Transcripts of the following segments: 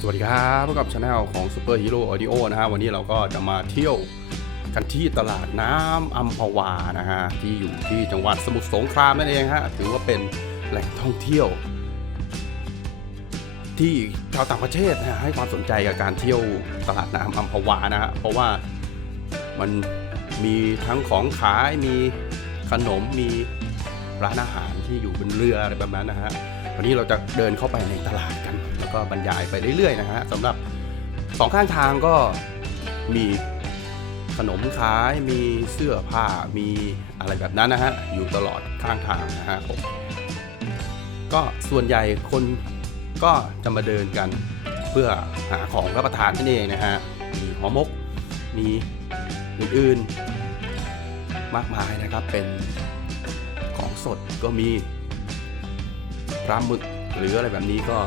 สวัสดีครับพบกับช anel ของ Super Hero Audio นะฮะวันนี้เราก็จะมาเที่ยวกันที่ตลาดน้ำอัมพวานะฮะที่อยู่ที่จังหวัดสมุทรสงครามนั่นเองฮะถือว่าเป็นแหล่งท่องเที่ยว ที่ชาวต่างประเทศนะฮะให้ความสนใจกับการเที่ยวตลาดน้ำอัมพวานะฮะเพราะว่ามันมีทั้งของขายมีขนมมีร้านอาหารที่อยู่บนเรืออะไรแบบนั้นนะฮะวันนี้เราจะเดินเข้าไปในตลาดกัน ก็บรรยายไปเรื่อยๆนะฮะสำหรับสองข้างทางก็มีขนมขายมีเสื้อผ้ามีอะไรแบบนั้นนะฮะอยู่ตลอดข้างทางนะฮะผมก็ส่วนใหญ่คนก็จะมาเดินกันเพื่อหาของรับประทานนั่นเองนะฮะมีหอมกมีอื่นๆมากมายนะครับเป็นของสดก็มีปลาหมึกหรืออะไรแบบนี้ก็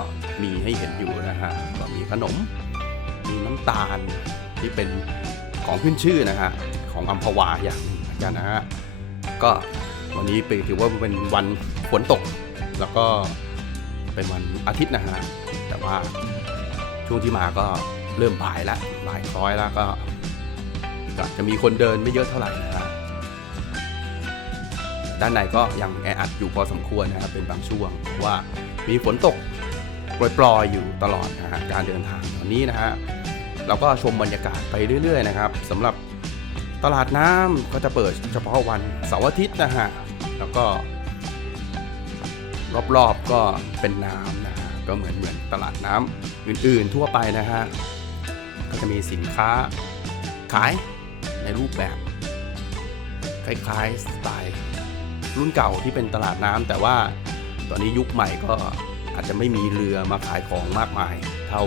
มีให้เห็นอยู่นะฮะก็มีขนม มีน้ำตาลที่เป็นของขึ้นชื่อนะฮะของอัมพวาอย่างหนึ่งเหมือนกันนะฮะก็วันนี้เป็นถือว่าเป็นวันฝนตก แล้วก็เป็นวันอาทิตย์นะฮะแต่ว่าช่วงที่มาก็เริ่มบ่ายแล้วบ่ายคล้อยแล้วก็ก็จะมีคนเดินไม่เยอะเท่าไหร่นะฮะด้านในก็ยังแออัดอยู่พอสมควรนะครับเป็นบางช่วงเพราะว่ามีฝนตก ปล่อยๆอยู่ตลอดนะฮะการเดินทางตอนนี้นะฮะเราก็ชมบรรยากาศไปเรื่อย ๆ นะครับสำหรับตลาดน้ำก็จะเปิดเฉพาะวันเสาร์อาทิตย์นะฮะแล้วก็ รอบๆก็เป็นน้ำนะฮะก็เหมือนเหมือนตลาดน้ำอื่นๆทั่วไปนะฮะก็จะมีสินค้าขายในรูปแบบ คล้ายๆสไตล์รุ่นเก่าที่เป็นตลาดน้ำแต่ว่าตอนนี้ยุคใหม่ก็ อาจจะไม่มีเรือมาขายของมากมาย เท่า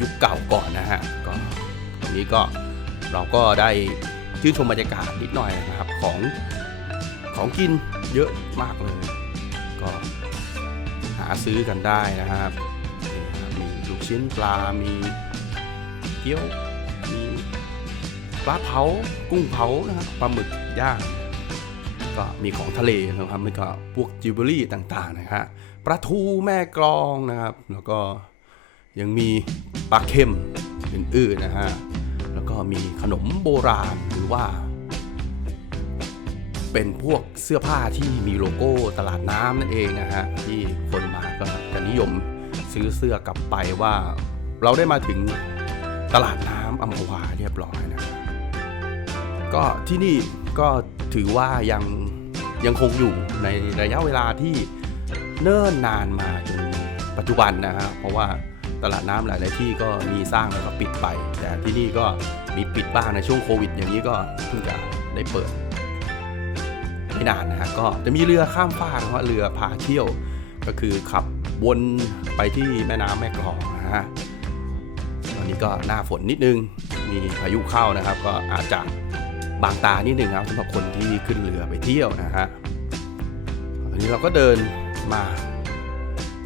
ยุคเก่าก่อนนะฮะก็ตรงนี้ก็เราก็ได้ชื่นชมบรรยากาศนิดหน่อยนะครับของของกินเยอะมากเลย ก็หาซื้อกันได้นะครับนี่ครับมีลูกชิ้นปลา มีเกี๊ยว มีปลาเผา กุ้งเผานะครับปลาหมึกย่าง ก็มีของทะเลนะครับแล้วก็พวกจิวเวลรี่ต่างๆนะฮะปลาทูแม่กลองนะครับ แล้วก็ยังมีปลาเค็มอื่นๆนะฮะแล้วก็มีขนมโบราณหรือว่า เป็นพวกเสื้อผ้าที่มีโลโก้ตลาดน้ำนั่นเองนะฮะที่คนมาก็จะนิยมซื้อเสื้อกลับไปว่า เราได้มาถึงตลาดน้ำอัมพวาเรียบร้อยนะฮะก็ที่นี่ก็ ถือว่ายังยังคงอยู่ในระยะเวลาที่เนิ่นนานมาจนปัจจุบันนะฮะเพราะว่าตลาดน้ำหลาย ๆ ที่ก็มีสร้างแล้วก็ปิดไป แต่ที่นี่ก็มีปิดบ้างในช่วงโควิด อย่างนี้ก็เพิ่งจะได้เปิดไม่นานนะฮะก็จะมีเรือข้ามฟากนะฮะเรือพาเที่ยว ก็คือขับวนไปที่แม่น้ำแม่กลองนะฮะตอนนี้ก็หน้าฝนนิดนึงมีพายุเข้านะครับ ก็อาจจะ บางตานิดหนึ่งครับสำหรับคนที่ขึ้นเรือไปเที่ยวนะฮะตอนนี้เราก็เดินมา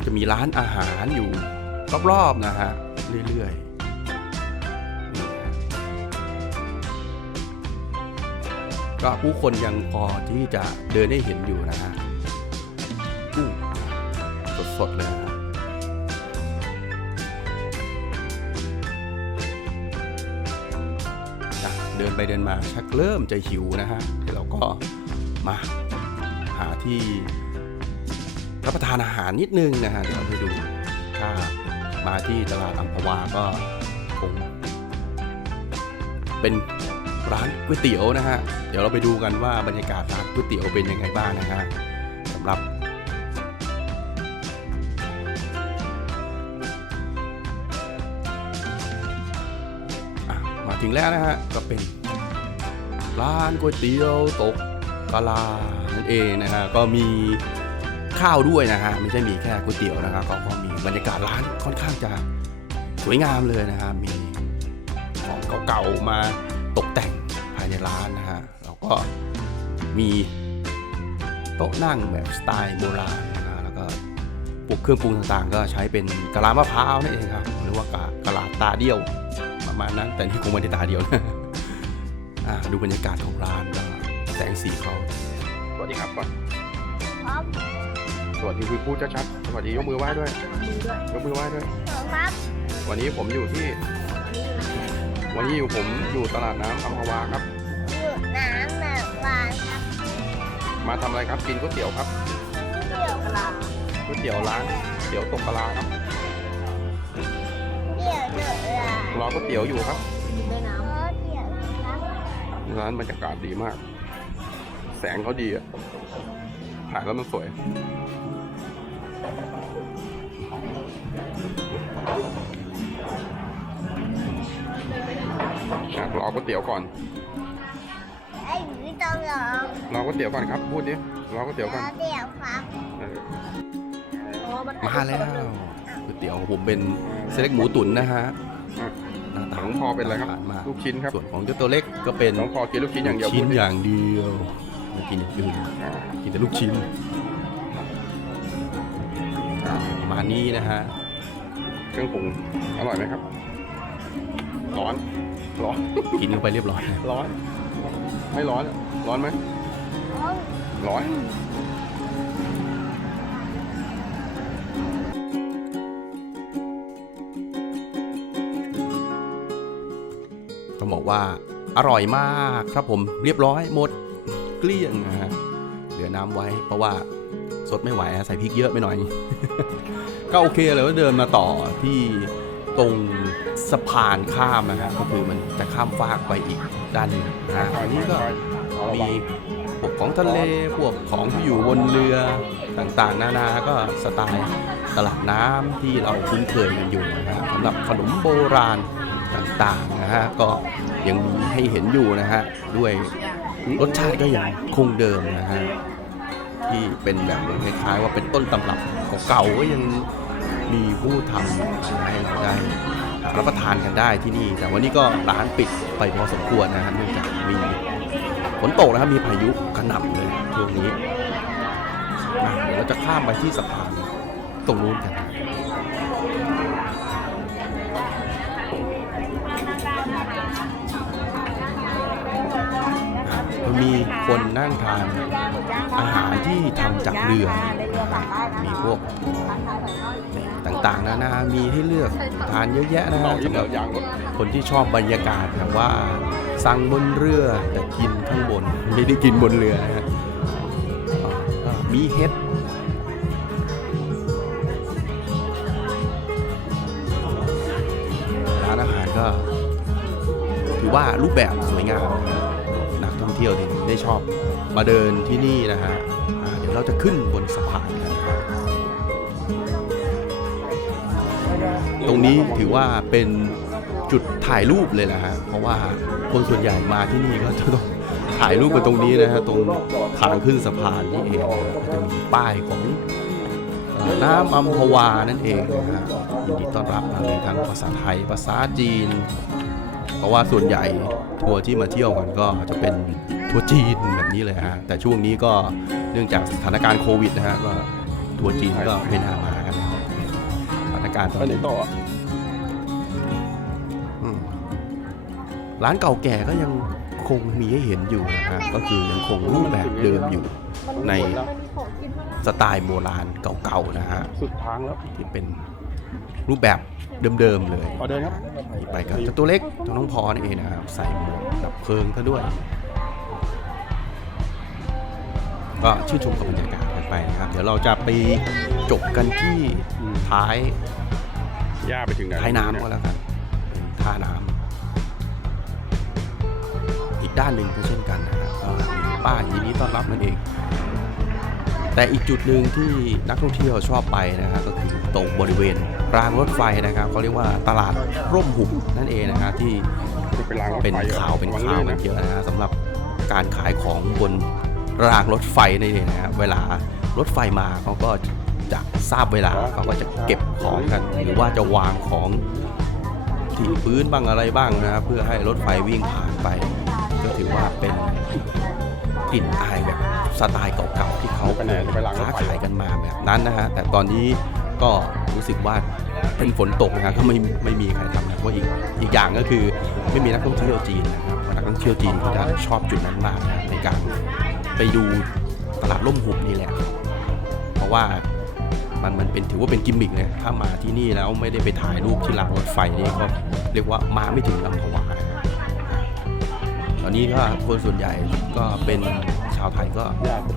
จะมีร้านอาหารอยู่รอบๆนะฮะเรื่อยๆก็ผู้คนยังพอที่จะเดินได้เห็นอยู่นะฮะสดๆเลยนะ เดินไปเดินมาชักเริ่มจะหิวนะฮะเดี๋ยวเราก็มาหาที่รับประทานอาหารนิดนึงนะฮะเดี๋ยวเราไปดู ถ้ามาที่ตลาดอัมพวาก็คงเป็นร้านก๋วยเตี๋ยวนะฮะ เดี๋ยวเราไปดูกันว่าบรรยากาศร้านก๋วยเตี๋ยวเป็นยังไงบ้างนะฮะ ถึงแล้วนะฮะ ก็เป็นร้านก๋วยเตี๋ยวตกกะลานั่นเองนะฮะก็มีข้าวด้วยนะฮะไม่ใช่มีแค่ก๋วยเตี๋ยวนะครับก็ก็มีบรรยากาศร้านค่อนข้างจะสวยงามเลยนะฮะมีของเก่าๆมาตกแต่งภายในร้านนะฮะแล้วก็มีโต๊ะนั่งแบบสไตล์โบราณนะฮะแล้วก็พวกเครื่องปรุงต่างๆ ก็ใช้เป็นกะลามะพร้าวนั่นเองครับหรือว่ากะกะลาตาเดียว ประมาณนั้น แต่นี่คงไม่ได้ตาเดียวนะอะดูบรรยากาศของร้านก็แสงสีเขาสวัสดีครับก่อนครับสวัสดีคุยพูดชัดๆสวัสดียกมือไหว้ด้วยมือด้วยยกมือไหว้ด้วยครับโอวันนี้ผมอยู่ที่ วันนี้อยู่ผมอยู่ตลาดน้ำอัมพวาครับอยู่น้ำแบบหวานครับ มาทำอะไรครับกินก๋วยเตี๋ยวครับเดี๋ยวกลับก๋วยเตี๋ยวร้านเตี๋ยวตกปลาร้าครับ เดี๋ยวเดือดรอก๋วยเตี๋ยวอยู่ครับแม่น้ำเดี๋ยวครับร้านบรรยากาศดีมาก แสงเขาดีอะถ่ายแล้วมันสวยอะรอก๋วยเตี๋ยวก่อน ไอ้ไม่ต้องรอรอก๋วยเตี๋ยวก่อนครับพูดดิรอก๋วยเตี๋ยวก่อนรอเดี๋ยวครับ เออ มาแล้ว ก๋วยเตี๋ยวของผมเป็นเส้นเล็กหมูตุ๋นนะฮะหน้าตาของพอเป็นอะไรครับาทานมากลูกชิ้นครับ ส่วนของเจ้าตัวเล็กก็เป็นน้องพอกินลูกชิ้นอย่างเดียวชิ้นพูดดิอย่างเดียวไม่กินอย่างอื่นอ่ากินแต่ลูกชิ้นประมาณนี้นะฮะเครื่องปรุงอร่อยไหมครับ ร้อน ร้อน กินเข้าไปเรียบร้อย ร้อน ไม่ร้อนอะร้อนไหม ร้อน ต้องบอกว่าอร่อยมากครับผมเรียบร้อยหมดเกลี้ยงนะฮะเหลือน้ำไว้เพราะว่าสดไม่ไหวใส่พริกเยอะไปหน่อย ก็โอเคเลยก็เดินมาต่อที่ตรงสะพานข้ามนะฮะก็คือมันจะข้ามฟากไปอีกด้านหนึ่งนะฮะอันนี้ก็มีพวกของทะเลพวกของที่อยู่บนเรือต่างๆ นานาก็สไตล์ตลาดน้ำที่เราคุ้นเคยกันอยู่นะฮะสำหรับขนมโบราณ ต่างๆนะฮะก็ยังมีให้เห็นอยู่นะฮะด้วยรสชาติก็ยังคงเดิมนะฮะที่เป็นแบบคล้ายๆว่าเป็นต้นตำรับเก่าๆก็ยังมีผู้ทำให้เราได้รับประทานกันได้ที่นี่ แต่วันนี้ก็ร้านปิดไปพอสมควรนะฮะเนื่องจากมีฝนตกนะครับมีพายุกระหน่ำเลยช่วงนี้มาเดี๋ยวเราจะข้ามไปที่สะพานตรงนู้นกัน มีคนนั่งทานอาหารที่ทำจากเรือ มีพวกต่างๆนานา มีให้เลือกทานเยอะแยะนะฮะสำหรับคนที่ชอบบรรยากาศแบบว่า สั่งบนเรือแต่กินข้างบน ไม่ได้กินบนเรือนะฮะมีเห็ดร้านอาหารก็ ถือว่ารูปแบบสวยงามนะฮะ ที่ยวที่ได้ชอบมาเดินที่นี่นะฮะเดี๋ยวเราจะขึ้นบนสะพานกันะครับตรงนี้ถือว่าเป็นจุดถ่ายรูปเลยนะฮะเพราะว่าคนส่วนใหญ่มาที่นี่ก็จะต้องถ่ายรูปกันตรงนี้นะฮะตรงทางขึ้นสะพานนี่เองก็จะมีป้ายของน้ำอัมพวานั่นเองนะฮะยินดีต้อนรับนะมีทั้งภาษาไทยภาษาจีน เพราะว่าส่วนใหญ่ทัวร์ที่มาเที่ยวกันก็จะเป็นทัวร์จีนแบบนี้เลยฮะแต่ช่วงนี้ก็เนื่องจากสถานการณ์โควิดนะฮะก็ทัวร์จีนก็ไม่น่ามากันนะครับสถานการณ์ตไปอนไหนนี้ต่ออืมร้านเก่าแก่ก็ยังคงมีให้เห็นอยู่นะฮะก็คือยังคงรูปแบบเดิมอยู่ในสไตล์โบราณเก่าๆนะฮะสุดทางแล้วที่เป็น รูปแบบเดิมๆเลยพอเดินครับนี่ไปกับเจ้าตัวเล็กตัวน้องพอนี่เองนะครับ ใส่หมวกดับเพลิงซะด้วย ก็ชื่นชมกับบรรยากาศกันไปนะครับ เดี๋ยวเราจะไปจบกันที่ท้ายย่าไปถึงไหนท้ายน้ำก็แล้วกันเป็นท่าน้ำอีกด้านหนึ่งก็เช่นกันนะครับก็มีป้ายยินดีต้อนรับนั่นเอง แต่อีกจุดหนึ่งที่นักท่องเที่ยวชอบไปนะฮะก็คือตรงบริเวณรางรถไฟนะครับเขาเรียกว่าตลาดร่มหุบนั่นเองนะฮะที่เป็นรางเป็นข่าวเป็นข่าวกันเยอะนะฮะสำหรับการขายของบนรางรถไฟนี่เองนะฮะเวลารถไฟมาเขาก็จะทราบเวลาเขาก็จะเก็บของกัน หรือว่าจะวางของที่พื้นบ้างอะไรบ้างนะครับเพื่อให้รถไฟวิ่งผ่านไป ก็ถือว่าเป็น กลิ่นอายแบบสไตล์เก่าๆที่เขาไปไหนจะไปรางรถค้าไฟขายกันมาแบบนั้นนะฮะแต่ตอนนี้ก็รู้สึกว่าเป็นฝนตกนะฮะก็ไม่ไม่มีใครทำนะเพราะอีกอีกอย่างก็คือไม่มีนักท่องเที่ยวจีนนะครับเพราะนักท่องเที่ยวจีนเขาจะชอบจุดนั้นมากนะในการไปดูตลาดล่มหุบนี่แหละ เพราะว่ามันมันเป็นถือว่าเป็นกิมมิคเลยถ้ามาที่นี่แล้วไม่ได้ไปถ่ายรูปที่รางรถไฟนี่ก็เรียกว่ามาไม่ถึงอัมพวานะต อนนี้ก็คนส่วนใหญ่ก็เป็นชาวไทยก็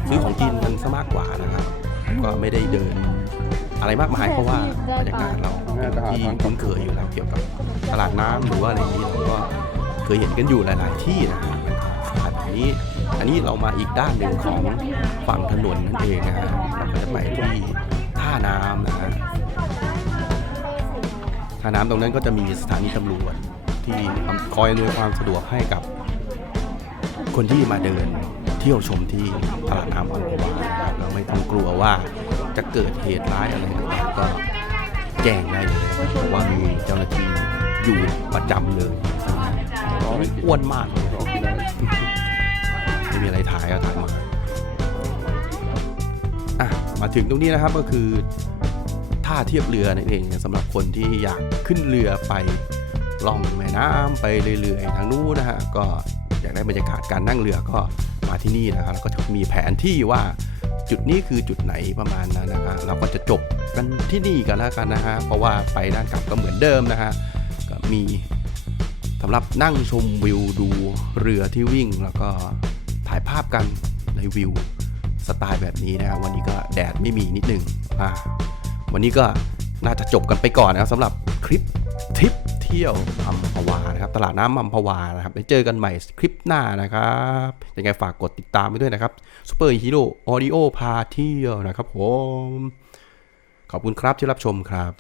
ซื้อของกินกันซะมากกว่านะครับ ก็ไม่ได้เดิน อะไรมากมายเพราะว่าบรรยากาศเราเป็นที่คุ้นเคยอยู่แล้วเกี่ยวกับตลาดน้ำหรือว่าอะไรนี้เราก็เคยเห็นกันอยู่หลาย ๆ ที่นะครับอันนี้อันนี้เรามาอีกด้านหนึ่งของฝั่งถนนนั่นเองนะฮะเราก็จะไปที่ท่าน้ำนะฮะท่าน้ำตรงนั้นก็จะมีสถานีตำรวจที่คอยอำนวยความสะดวกให้กับ คนที่มาเดินเที่ยวชมที่ตลาดน้ำอัมพวานะครับก็ไม่ต้องกลัวว่าจะเกิดเหตุร้ายอะไรต่างๆก็แจ้งได้เลยเพราะว่ามีเจ้าหน้าที่อยู่ประจำเลยอ้วนมากเลยออกกินอะไรไม่มีอะไรถ่ายก็ถ่ายมาอะมาถึงตรงนี้นะครับก็คือท่าเทียบเรือนั่นเองสำหรับคนที่อยากขึ้นเรือไปล่องแม่น้ำไปเรื่อยๆทางนู้นนะฮะก็ อยากได้บรรยากาศการนั่งเรือก็มาที่นี่นะครับแล้วก็จะมีแผนที่ว่าจุดนี้คือจุดไหนประมาณนั้นนะฮะเราก็จะจบกันที่นี่กันแล้วกันนะฮะเพราะว่าไปด้านกลับก็เหมือนเดิมนะฮะก็มีสำหรับนั่งชมวิวดูเรือที่วิ่ง แล้วก็ถ่ายภาพกันในวิวสไตล์แบบนี้นะครับวันนี้ก็แดดไม่มีนิดนึงอ่าวันนี้ก็น่าจะจบกันไปก่อนนะครับสำหรับคลิปทริป ที่ยวอัมพวานะครับตลาดน้ำอัมพวานะครับไปเจอกันใหม่คลิปหน้านะครับยังไงฝากกดติดตามไปด้วยนะครับซูเปอร์ฮีโร่ออดิโอพาเที่ยวนะครับผมขอบคุณครับที่รับชมครับ